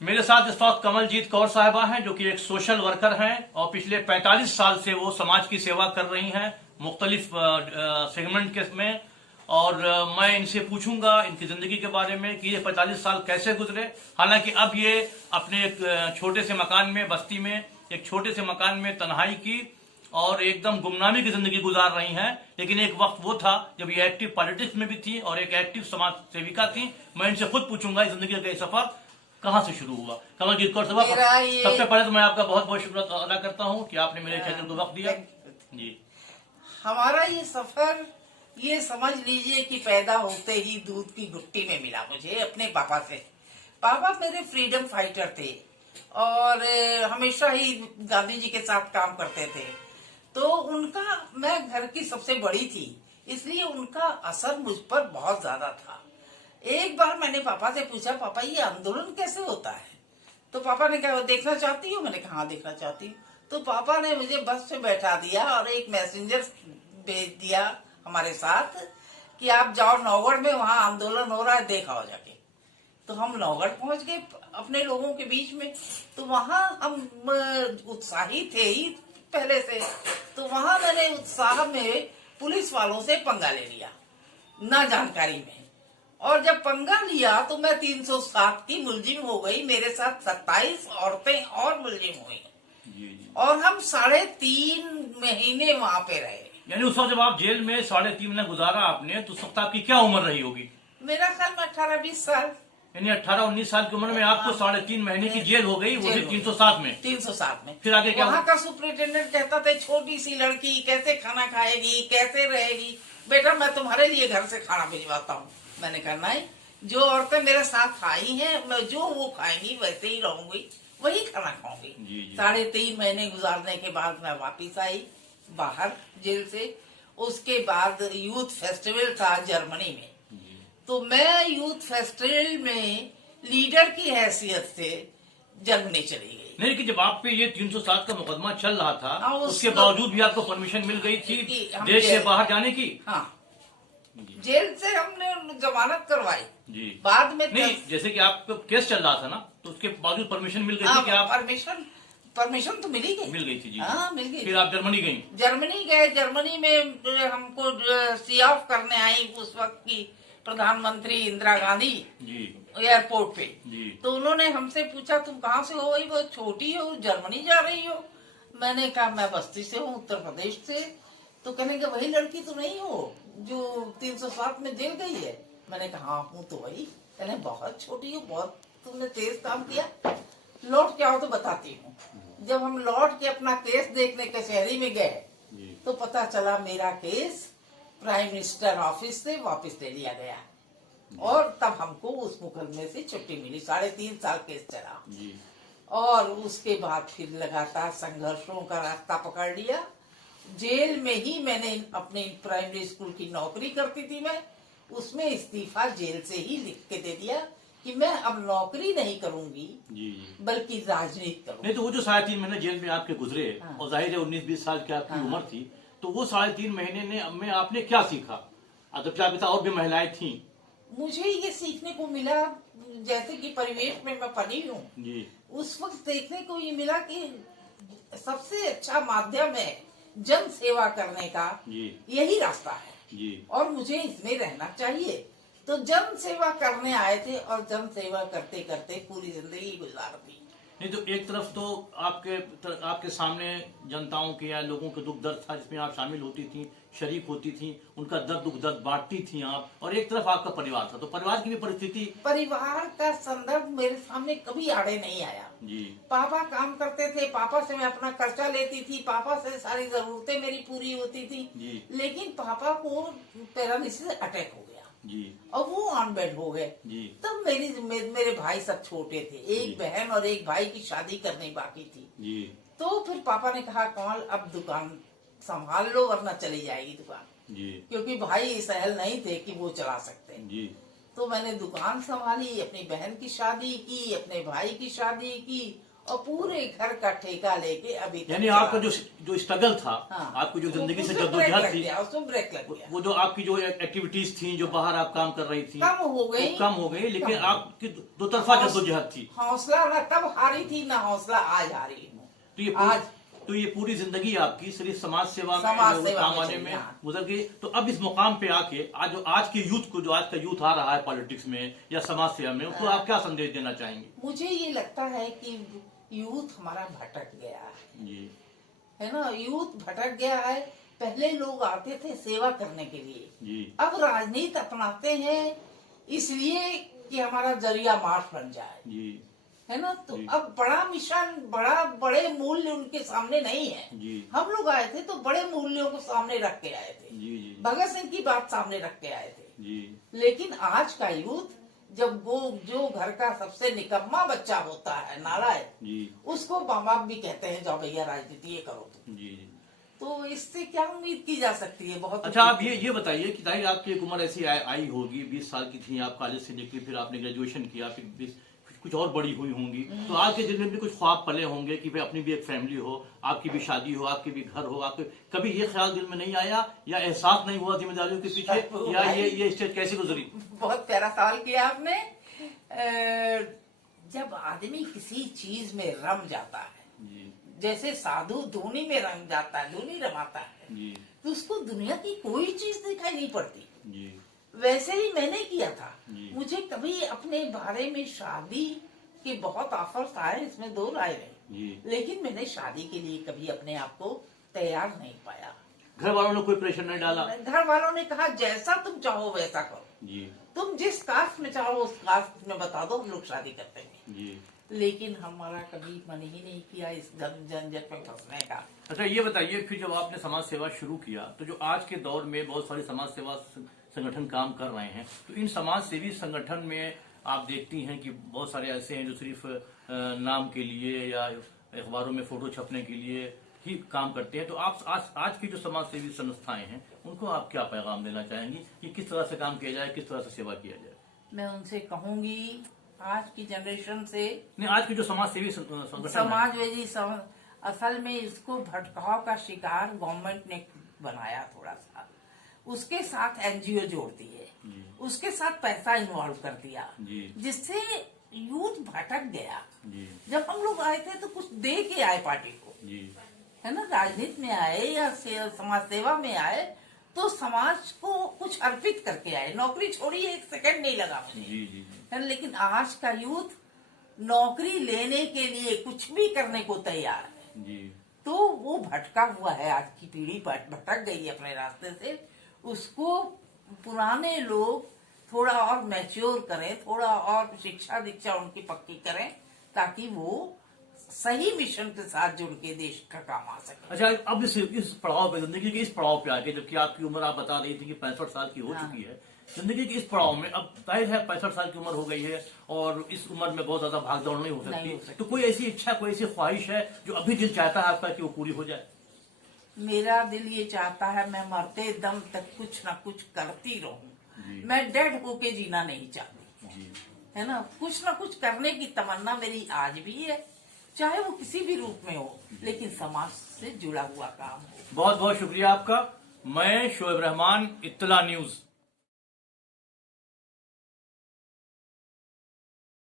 मेरे साथ इस वक्त कमलजीत कौर साहिबा हैं, जो कि एक सोशल वर्कर हैं और पिछले 45 साल से वो समाज की सेवा कर रही हैं मुख्तलिफ सेगमेंट के में। और मैं इनसे पूछूंगा इनकी जिंदगी के बारे में कि ये 45 साल कैसे गुजरे। हालांकि अब ये अपने एक छोटे से मकान में, बस्ती में एक छोटे से मकान में तन्हाई की और एकदम गुमनामी की जिंदगी गुजार रही हैं। लेकिन एक वक्त वो था जब ये एक्टिव पॉलिटिक्स में भी थी और एक एक्टिव समाज सेविका थी। मैं इनसे खुद पूछूंगा इस जिंदगी का सफर कहाँ से शुरू हुआ। कमलजीत कौर साहब, सबसे पहले तो मैं आपका बहुत बहुत शुक्र अदा करता हूँ कि आपने मेरे चैनल को वक्त दिया। जी, हमारा ये सफर, ये समझ लीजिए कि पैदा होते ही दूध की घुट्टी में मिला मुझे अपने पापा से। पापा मेरे फ्रीडम फाइटर थे और हमेशा ही गांधी जी के साथ काम करते थे। तो उनका, मैं घर की सबसे बड़ी थी, इसलिए उनका असर मुझ पर बहुत ज्यादा था। एक बार मैंने पापा से पूछा, पापा ये आंदोलन कैसे होता है? तो पापा ने कहा, देखना चाहती हो? मैंने कहा हाँ देखना चाहती हूँ। तो पापा ने मुझे बस पे बैठा दिया और एक मैसेंजर भेज दिया हमारे साथ कि आप जाओ नौगढ़ में, वहाँ आंदोलन हो रहा है, देख आओ जाके। तो हम नौगढ़ पहुंच गए अपने लोगों के बीच में। तो वहाँ हम उत्साही थे ही पहले से। तो वहाँ मैंने उत्साह में पुलिस वालों से पंगा ले लिया, ना जानकारी में। और जब पंगा लिया तो मैं 307 की मुलजिम हो गई। मेरे साथ 27 औरतें और मुलजिम हुई और हम 3.5 महीने वहाँ पे रहे। यानी उस वक्त जब आप जेल में 3.5 महीने गुजारा आपने, तो उस वक्त आपकी क्या उम्र रही होगी? मेरा ख्याल में 18-20 साल। यानी 18-19 साल की उम्र में आपको 3.5 महीने की जेल हो गई, वो भी 307 में। 307 में। फिर आगे क्या? वहाँ का सुपरिटेंडेंट कहता था, छोटी सी लड़की कैसे खाना खाएगी, कैसे रहेगी? बेटा मैं तुम्हारे लिए घर से खाना भिजवाता हूँ। मैंने कहा नहीं, जो औरतें मेरे साथ आई हैं, मैं जो वो खाएंगी वैसे ही रहूंगी, वही खाना खाऊंगी। 3.5 महीने गुजारने के बाद मैं वापिस आई बाहर जेल से। उसके बाद यूथ फेस्टिवल था जर्मनी में। तो मैं यूथ फेस्टिवल में लीडर की हैसियत से जर्मनी चली गई। नहीं, कि जब आप पे ये 307 का मुकदमा चल रहा था, उसके बावजूद भी आपको परमिशन मिल गई थी देश से बाहर जाने की? हाँ, जेल से हमने जमानत करवाई जी। बाद में नहीं, जैसे कि आपका केस चल रहा था ना, तो उसके बावजूद परमिशन मिल गई थी कि आप? परमिशन तो मिल ही गई। मिल गई थी जी। हाँ मिल गई। फिर आप जर्मनी गई? जर्मनी गए। जर्मनी में हमको सी ऑफ करने आई उस वक्त की प्रधानमंत्री इंदिरा गांधी जी, एयरपोर्ट पे जी। तो उन्होंने हमसे पूछा, तुम कहाँ से हो? वही बहुत छोटी हो, जर्मनी जा रही हो? मैंने कहा मैं बस्ती से हूँ, उत्तर प्रदेश से। तो कहने का वही लड़की तो नहीं हो जो 307 में जेल गई है? मैंने कहा हाँ हूँ तो वही। कहने बहुत छोटी हो, बहुत तुमने तेज काम किया, लौट के आओ तो बताती हूँ। जब हम लौट के अपना केस देखने कचहरी में गए तो पता चला मेरा केस प्राइम मिनिस्टर ऑफिस से वापस ले लिया गया और तब हमको उस मुकदमे से छुट्टी मिली। 3.5 साल केस चला और उसके बाद फिर लगातार संघर्षों का रास्ता पकड़ लिया। जेल में ही मैंने अपने प्राइमरी स्कूल की नौकरी करती थी मैं, उसमें इस्तीफा जेल से ही लिख के दे दिया कि मैं अब नौकरी नहीं करूंगी बल्कि राजनीति करूंगी। नहीं, तो वो जो 3.5 महीने जेल में आपके गुजरे, हाँ। और जाहिर है 19-20 साल की आपकी हाँ। उम्र थी, तो वो 3.5 महीने में आपने क्या सीखा? अदब पिता और भी महिलाएं थी, मुझे ये सीखने को मिला, जैसे कि परिवेश में मैं पली हूँ जी। उस वक्त देखने को ये मिला कि सबसे अच्छा माध्यम है जन सेवा करने का, यही रास्ता है जी। और मुझे इसमें रहना चाहिए। तो जन सेवा करने आए थे और जन सेवा करते करते पूरी जिंदगी गुजार दी। नहीं, तो एक तरफ तो आपके सामने जनताओं के या लोगों के दुख दर्द था, जिसमें आप शामिल होती थी, शरीक होती थी, उनका दुख दर्द बांटती थी आप, और एक तरफ आपका परिवार था, तो परिवार की भी परिस्थिति, परिवार का संदर्भ मेरे सामने कभी आड़े नहीं आया जी। पापा काम करते थे, पापा से मैं अपना खर्चा लेती थी, पापा से सारी जरूरतें मेरी पूरी होती थी जी। लेकिन पापा को पैरालिसिस अटैक हो गया जी। और वो ऑन बेड हो गए। तब मेरे भाई सब छोटे थे, एक बहन और एक भाई की शादी करनी बाकी थी जी। तो फिर पापा ने कहा कमल अब दुकान संभाल लो वरना चली जाएगी दुकान जी। क्योंकि भाई सहल नहीं थे कि वो चला सकते जी। तो मैंने दुकान संभाली, अपनी बहन की शादी की, अपने भाई की शादी की और पूरे घर का ठेका लेके अभी तक यानी चला। आपका जो स्ट्रगल था, हाँ। आपकी जो जिंदगी से उसमें ब्रेक जद्दोजहद लग थी, गया, उसमें ब्रेक लग गया। वो जो आपकी जो एक्टिविटीज थी, जो बाहर आप काम कर रही थी, कम हो गई, वो कम हो गई, लेकिन कम। आपकी दो तरफा जद्दोजहद थी। हौसला ना तब हारी थी, ना हौसला आज हारी हूँ। आज तो ये पूरी जिंदगी आपकी सिर्फ समाज सेवा में, समाज लोगों सेवा काम में आने चली, में हाँ। गुजर गई। तो अब इस मुकाम पे आके आज के यूथ को, जो आज का यूथ आ रहा है पॉलिटिक्स में या समाज सेवा में, उसको आप क्या संदेश देना चाहेंगे? मुझे ये लगता है कि यूथ हमारा भटक गया है। जी, है ना, यूथ भटक गया है। पहले लोग आते थे सेवा करने के लिए, जी, अब राजनीति अपनाते हैं इसलिए कि हमारा जरिया मार्ग बन जाए, जी, है ना। तो जी। अब बड़ा मिशन, बड़े मूल्य उनके सामने नहीं है। जी, हम लोग आए थे तो बड़े मूल्यों को सामने रख के आए थे, जी, जी, भगत सिंह की बात सामने रख के आए थे। जी, लेकिन आज का यूथ, जब वो जो घर का सबसे निकम्मा बच्चा होता है, नालायक, जी, उसको माँ बाप भी कहते हैं जाओ भैया राजनीति ये करो तुम। जी। तो इससे क्या उम्मीद की जा सकती है? बहुत अच्छा, आप ये बताइए कि जाहिर आपकी एक उम्र ऐसी आई होगी, 20 साल की थी आप, कॉलेज से निकली, फिर आपने ग्रेजुएशन किया, फिर 20 कुछ और बड़ी हुई होंगी, तो आपके दिल में भी कुछ ख्वाब पले होंगे कि भाई अपनी भी एक फैमिली हो, आपकी भी शादी हो, आपके भी घर हो। आपके कभी ये ख्याल दिल में नहीं आया या एहसास नहीं हुआ जिम्मेदारियों के पीछे, या ये स्टेज कैसे गुजरी? बहुत प्यारा सवाल किया आपने। जब आदमी किसी चीज में रम जाता है, जी, जैसे साधु धूनी में रंग जाता है, धूनी रमाता है, जी, तो उसको दुनिया की कोई चीज दिखाई नहीं पड़ती। जी, वैसे ही मैंने किया था। जी। मुझे कभी अपने बारे में शादी के बहुत ऑफर्स आए, इसमें दो राय नहीं, जी। लेकिन मैंने शादी के लिए कभी अपने आप को तैयार नहीं पाया। घर वालों ने कोई प्रेशर नहीं डाला? घर वालों ने कहा जैसा तुम चाहो वैसा करो, जी, तुम जिस कास्ट में चाहो उस कास्ट में बता दो, हम लोग शादी करते हैं। जी। लेकिन हमारा कभी मन ही नहीं किया इस झंझट में फंसने का। अच्छा, ये बताइए, फिर जब आपने समाज सेवा शुरू किया, तो जो आज के दौर में बहुत सारे समाज सेवा संगठन काम कर रहे हैं, तो इन समाज सेवी संगठन में आप देखती हैं कि बहुत सारे ऐसे हैं जो सिर्फ नाम के लिए या अखबारों में फोटो छपने के लिए ही काम करते हैं। तो आप आज की जो समाज सेवी संस्थाएं हैं, उनको आप क्या पैगाम देना चाहेंगी कि किस तरह से काम किया जाए, किस तरह से सेवा किया जाए? मैं उनसे कहूंगी, आज की जनरेशन से, नहीं, आज की जो समाज सेवी संगठन है, समाजवादी असल में इसको भटकाव का शिकार गवर्नमेंट ने बनाया थोड़ा सा, उसके साथ एनजीओ जोड़ दिए, उसके साथ पैसा इन्वॉल्व कर दिया, जी, जिससे यूथ भटक गया। जी, जब हम लोग आए थे तो कुछ दे के आए पार्टी को, जी, है ना, राजनीति में आए या समाज सेवा में आए तो समाज को कुछ अर्पित करके आए। नौकरी छोड़ी, एक सेकंड नहीं लगा मुझे, जी, जी, है ना। लेकिन आज का यूथ नौकरी लेने के लिए कुछ भी करने को तैयार है, जी, तो वो भटका हुआ है। आज की पीढ़ी भटक गई है अपने रास्ते से। उसको पुराने लोग थोड़ा और मैच्योर करें, थोड़ा और शिक्षा दीक्षा उनकी पक्की करें, ताकि वो सही मिशन के साथ जुड़ के देश का काम आ सके। अच्छा, अब इस पड़ाव पे, जिंदगी के इस पड़ाव पे आके, जबकि आपकी उम्र आप बता रही थी कि 65 साल की हो हाँ। चुकी है, जिंदगी के इस पड़ाव में अब जाहिर है 65 साल की उम्र हो गई है और इस उम्र में बहुत ज्यादा भागदौड़ नहीं हो सकती, तो कोई ऐसी इच्छा, कोई ऐसी ख्वाहिश है जो अभी दिल चाहता है आपका कि वो पूरी हो जाए? मेरा दिल ये चाहता है मैं मरते दम तक कुछ ना कुछ करती रहूं। मैं डेड होके जीना नहीं चाहती, जी, है ना। कुछ ना कुछ करने की तमन्ना मेरी आज भी है, चाहे वो किसी भी रूप में हो, लेकिन समाज से जुड़ा हुआ काम हो। बहुत बहुत शुक्रिया आपका। मैं शोएब रहमान, इत्तला न्यूज।